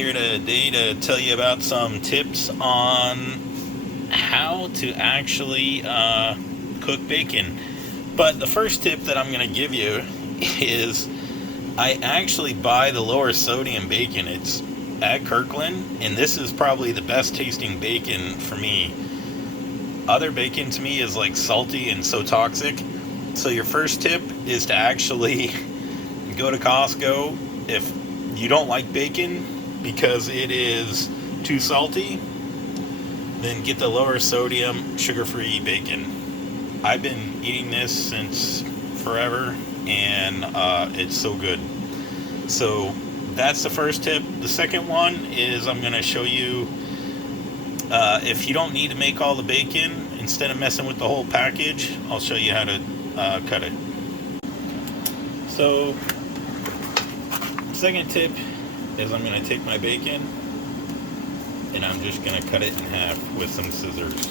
Here today to tell you about some tips on how to actually cook bacon. But the first tip that I'm going to give you is I actually buy the lower sodium bacon. It's at Kirkland, and this is probably the best tasting bacon for me. Other bacon to me is like salty and so toxic. So your first tip is to actually go to Costco if you don't like bacon because it is too salty, then get the lower sodium sugar-free bacon. I've been eating this since forever, and it's so good. So that's the first tip. The second one is I'm going to show you if you don't need to make all the bacon, instead of messing with the whole package, I'll show you how to cut it. So second tip is I'm going to take my bacon and I'm just going to cut it in half with some scissors.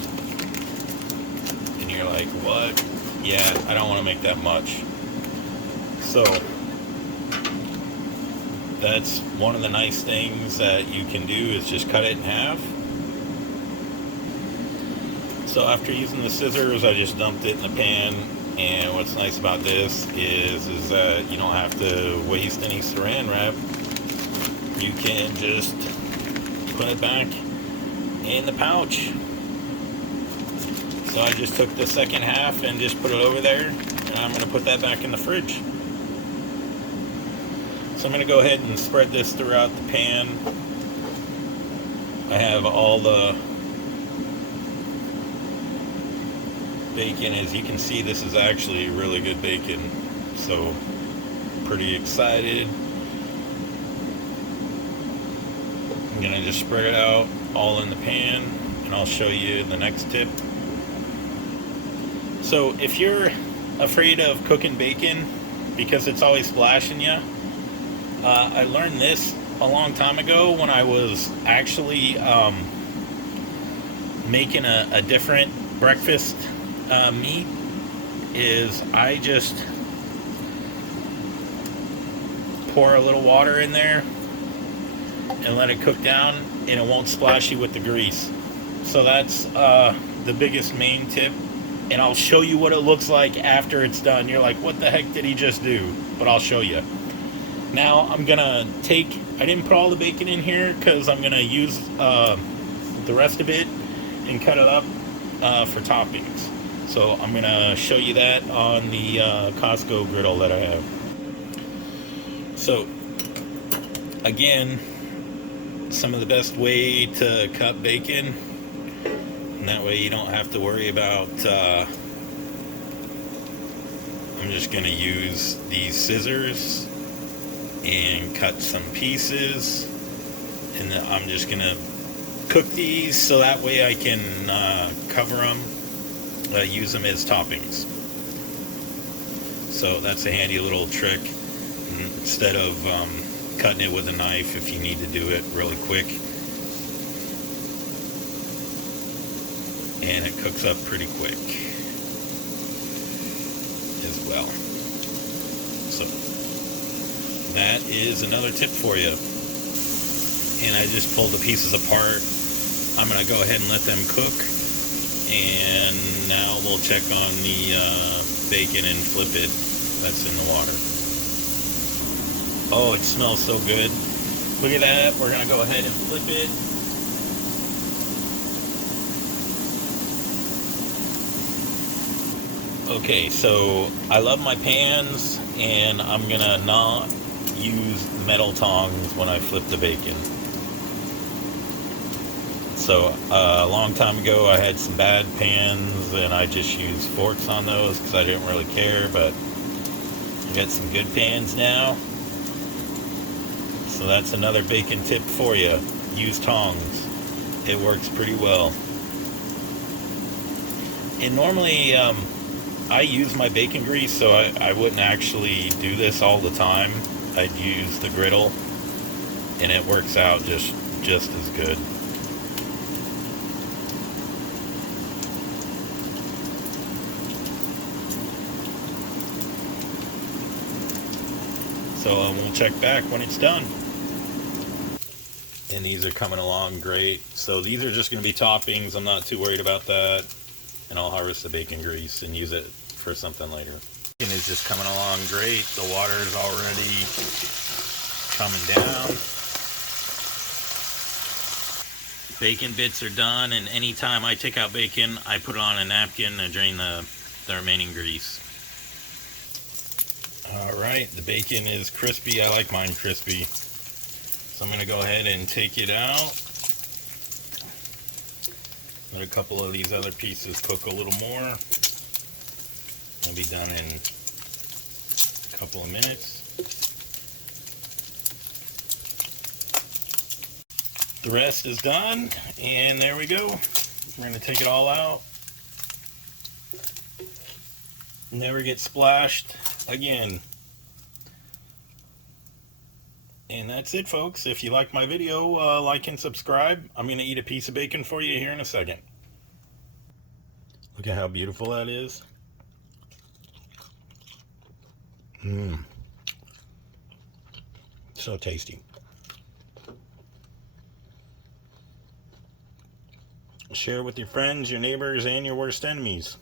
And you're like, what? Yeah, I don't want to make that much. So that's one of the nice things that you can do is just cut it in half. So after using the scissors, I just dumped it in the pan. And what's nice about this is that you don't have to waste any saran wrap. You can just put it back in the pouch. So I just took the second half and just put it over there, and I'm going to put that back in the fridge. So I'm going to go ahead and spread this throughout the pan. I have all the bacon. As you can see, this is actually really good bacon, so pretty excited. I'm going to just spread it out all in the pan, and I'll show you the next tip. So if you're afraid of cooking bacon because it's always splashing you, I learned this a long time ago when I was actually making a different breakfast meat. Is I just pour a little water in there and let it cook down, and it won't splash you with the grease. So that's the biggest main tip, and I'll show you what it looks like after it's done. You're like, what the heck did he just do? But I'll show you. Now I'm gonna I didn't put all the bacon in here because I'm gonna use the rest of it and cut it up for toppings. So I'm gonna show you that on the Costco griddle that I have. So again, some of the best way to cut bacon, and that way you don't have to worry about I'm just going to use these scissors and cut some pieces, and then I'm just going to cook these so that way I can cover them, use them as toppings. So that's a handy little trick. Instead of cutting it with a knife, if you need to do it really quick, and it cooks up pretty quick as well. So that is another tip for you. And I just pulled the pieces apart. I'm going to go ahead and let them cook, and now we'll check on the bacon and flip it that's in the water. Oh, it smells so good. Look at that. We're going to go ahead and flip it. Okay, so I love my pans, and I'm going to not use metal tongs when I flip the bacon. So a long time ago I had some bad pans, and I just used forks on those because I didn't really care, but I got some good pans now. So that's another bacon tip for you. Use tongs. It works pretty well. And normally I use my bacon grease, so I wouldn't actually do this all the time. I'd use the griddle, and it works out just as good. So we'll check back when it's done. And these are coming along great. So these are just going to be toppings. I'm not too worried about that. And I'll harvest the bacon grease and use it for something later. Bacon is just coming along great. The water is already coming down. Bacon bits are done, and anytime I take out bacon, I put it on a napkin and drain the remaining grease. Alright, the bacon is crispy. I like mine crispy. So I'm going to go ahead and take it out. Let a couple of these other pieces cook a little more. I'll be done in a couple of minutes. The rest is done, and there we go. We're going to take it all out. Never get splashed again. And that's it, folks. If you like my video, like and subscribe. I'm going to eat a piece of bacon for you here in a second. Look at how beautiful that is. So tasty. Share with your friends, your neighbors, and your worst enemies.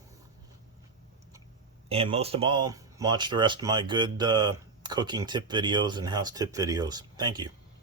And most of all, watch the rest of my good cooking tip videos and house tip videos. Thank you.